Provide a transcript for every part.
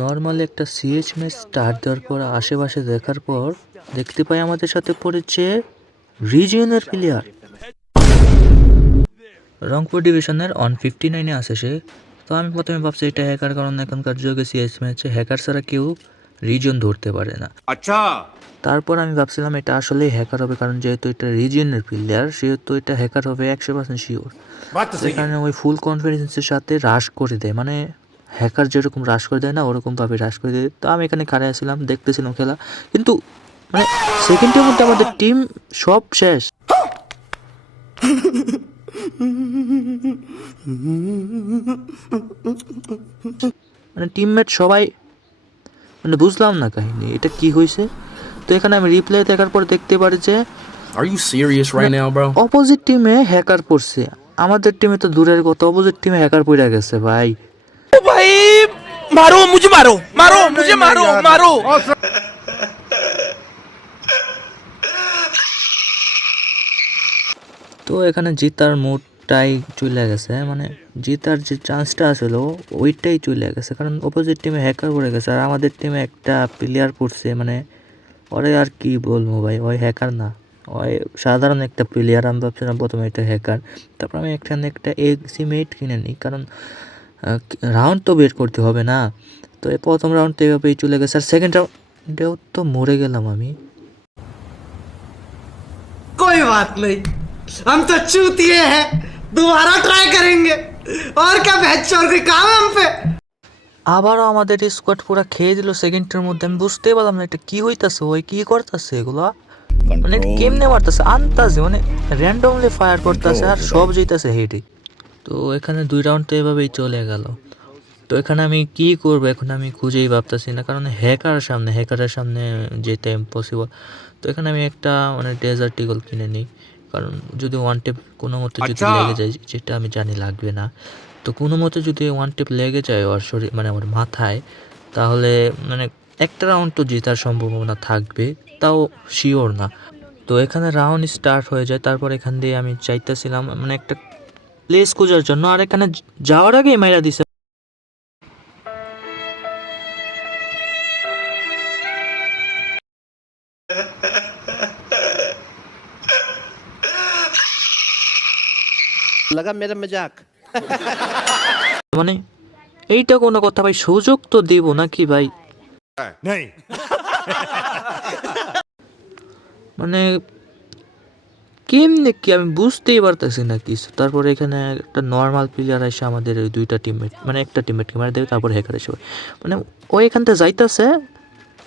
Normally একটা CH match start দেওয়ার পর আশেপাশে দেখার পর দেখতে পাই আমাদের সাথে পড়েছে রিজিয়নের প্লেয়ার রংপুর ডিভিশনের ওয়ান ফিফটি নাইনে আসে সে। তো আমি প্রথমে ভাবছি এটা হ্যাকার কারণ এখনকার যুগে সিএস ম্যাচে হ্যাকার ছাড়া কেউ রিজন ধরতে পারে না। আচ্ছা। তারপর আমি ভাবছিলাম এটা আসলে হ্যাকার হবে কারণ যেহেতু এটা রিজিয়নের প্লেয়ার সেহেতু এটা হ্যাকার হবে একশো পার্সেন্ট শিওর সেখানে ওই ফুল কনফিডেন্সের সাথে রাশ করে দেয়। মানে হ্যাকার যেরকম রাশ করে দেয় না ওরকমভাবে রাশ করে দেয়। তো আমি এখানে খাড়ায় আসছিলাম দেখতেছিলাম খেলা। কিন্তু মানে সেকেন্ডের মধ্যে আমাদের টিম সব শেষ। মানে টিমমেট সবাই মানে বুঝলাম না কাহিনি এটা কি হয়েছে তো এখানে আমি রিপ্লে দেখার পর দেখতে পারি যে are you serious right now bro opposite টিমে হ্যাকার পড়ছে। আমাদের টিমে তো দূরের কথা অপোজিট টিমে হ্যাকার পড়ে গেছে ভাই। मुझे मारो मारो मुझे मारो मारो তো এখানে জিতার মুডটাই চলে গেছে মানে জিতার যে চান্সটা আসলো ওইটাই চলে গেছে কারণ অপোজিট টিমে হ্যাকার পড়ে গেছে আর আমাদের টিমে একটা প্লেয়ার পড়ছে মানে ওরে আর কি বলবো ভাই ওই হ্যাকার না ওই সাধারণ একটা প্লেয়ার আমি ভাবছিলাম প্রথমে এটা হ্যাকার তারপর আমি এখানে একটা এক্সিমেট কিনে নিই কারণ রাউন্ড তো বের করতে হবে না তো এই প্রথম রাউন্ড তো এভাবেই চলে গেছে আর সেকেন্ড রাউন্ডেও তো মরে গেলাম আমি कोई बात नहीं हम तो चूतिए हैं दोबारा ट्राई करेंगे और क्या भैंस चोर के काम है हम पे আবারও আমাদের স্কোয়াড পুরো খেয়ে দিল সেকেন্ডের মধ্যে আমি বুঝতেই পারলাম না এটা কি হইতাছে ওই কি করতেছে এগুলো মানে এটা কেমনে মারতেছে আনতাছে মানে র্যান্ডমলি ফায়ার করতেছে আর সব যেতেছে হেডে তো এখানে দুই রাউন্ড তো এভাবেই চলে গেল তো এখানে আমি কি করব? এখন আমি খুঁজেই ভাবতেছি না। কারণ হ্যাকার সামনে হ্যাকারের সামনে যেতে ইম্পসিবল তো এখানে আমি একটা মানে ডেজার্ট টিগল কিনে নিই। কারণ যদি ওয়ান টেপ কোনো মতে যদি আচ্ছা। লেগে যায় যেটা আমি জানি লাগবে না। তো কোনো মতে যদি ওয়ান টেপ লেগে যায় ওর শরীর মানে ওর মাথায় তাহলে মানে একটা রাউন্ড তো জেতার সম্ভাবনা থাকবে। তাও শিওর না। তো এখানে রাউন্ড স্টার্ট হয়ে যায়। তারপর এখান দিয়ে আমি চাইতেছিলাম মানে একটা প্লেস খোঁজার জন্য। আর এখানে যাওয়ার আগেই মাইরা দিছে। लगा मेरा मजाक মানে এইটা কোনো কথা ভাই সুযোগ তো দেব নাকি ভাই नहीं মানে কেমনে কি আমি বুঝতেই পারতেছি না কিছু তারপরে এখানে একটা নর্মাল প্লেয়ার এসে আমাদের ওই দুইটা টিমমেট মানে একটা টিমমেটকে মারা দেবে তারপর হ্যাকার এসে মানে ও এখান থেকে যাইতেছে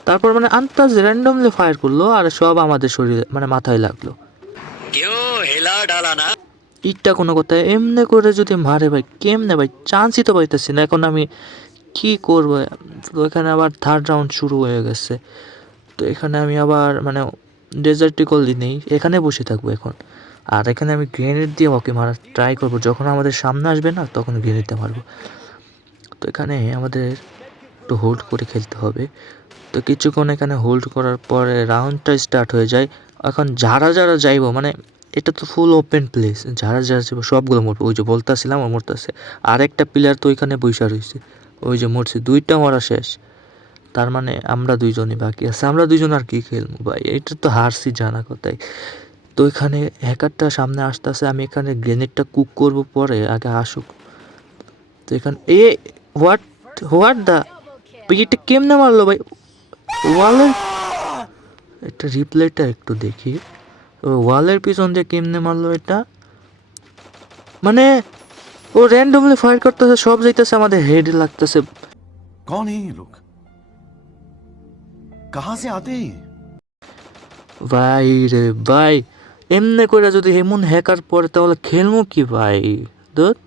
তারপর মানে আন্তাজ র্যান্ডমলি ফায়ার করল আর সব আমাদের শরীরে মানে মাথায় লাগল। ইটটা কোনো কথা এমনি করে যদি মারে ভাই কেমনে ভাই? চান্সই তো পাইতেছি না। এখন আমি কি করব? তো এখানে আবার থার্ড রাউন্ড শুরু হয়ে গেছে। তো এখানে আমি আবার মানে ডেজার্টিকল নেই এখানে বসে থাকব এখন। আর এখানে আমি গ্রেনেড দিয়ে ওকে মারার ট্রাই করব। যখন আমাদের সামনে আসবে না তখন গ্রেনেড দিয়ে মারবো। তো এখানে আমাদের একটু হোল্ড করে খেলতে হবে। তো কিছুক্ষণ এখানে হোল্ড করার পরে রাউন্ডটা স্টার্ট হয়ে যায়। এখন যারা যারা যাইবো মানে এটা তো ফুল ওপেন প্লেস যারা যারা যাব সবগুলো মরবে। ওই যে বলতেছিলাম, ও মরতেছে। আর একটা প্লেয়ার তো ওইখানে বৈশা রয়েছে ওই যে মরছে, দুইটা মরা শেষ। তার মানে আমরা দুইজনই বাকি আছে। আমরা দুইজন আর কি খেলব ভাই? এটা তো হারছি, জানা কথাই। তো এখানে হ্যাকারটা সামনে আসতেছে, আমি এখানে গ্রেনেডটা কুক করব পরে, আগে আসুক। তো এখানে এ হোয়াট হোয়াট দা কেমনে মারলো ভাই? ওয়ালের একটা রিপ্লেটা একটু দেখি। ওয়ালের পিছন দিয়ে কেমনে মারলো এটা? মানে ও র্যান্ডমলি ফায়ার করতেছে সব যাইতেছে আমাদের হেড লাগতেছে। কোন এই লোক কাহা সে আতে ভাই রে ভাই এমনি করে যদি এমন হ্যাকার পরে তাহলে খেলব কি ভাই? দুধ